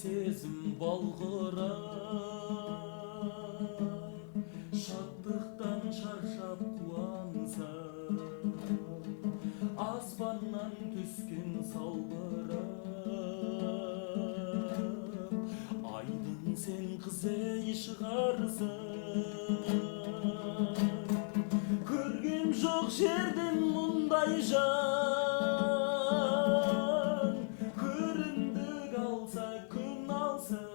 сезім балқырар, шаттықтан шаршап қуансам, аспаннан түскен салбырап, айдың сен қызей шығарсың. Көргем жоқ жерден мұндай жан, көрімдік алса күн алсын,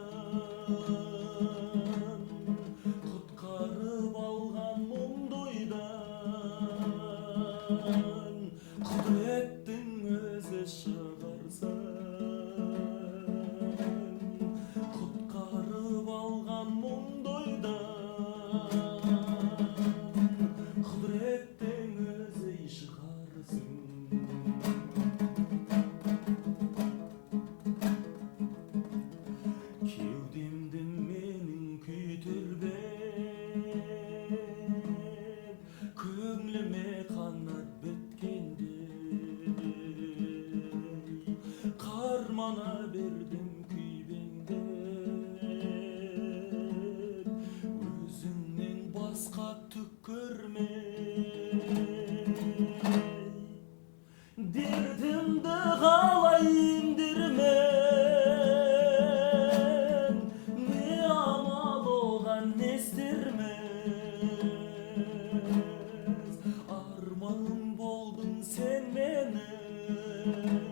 құтқарып алған мұңды ойдан, құдіреттің өзі шығарсын, құтқарып алған мұңды ойдан, құдіреттің өзі шығарсын. Кеудемді менің күйдірбеп, көңліме қанат біткендей, қармана бердім күйбеңдеп, өзіңнен басқа түк көрмей. Дертімді қалай емдермен, не амал оған не істерміз, арманым болдың сен менің.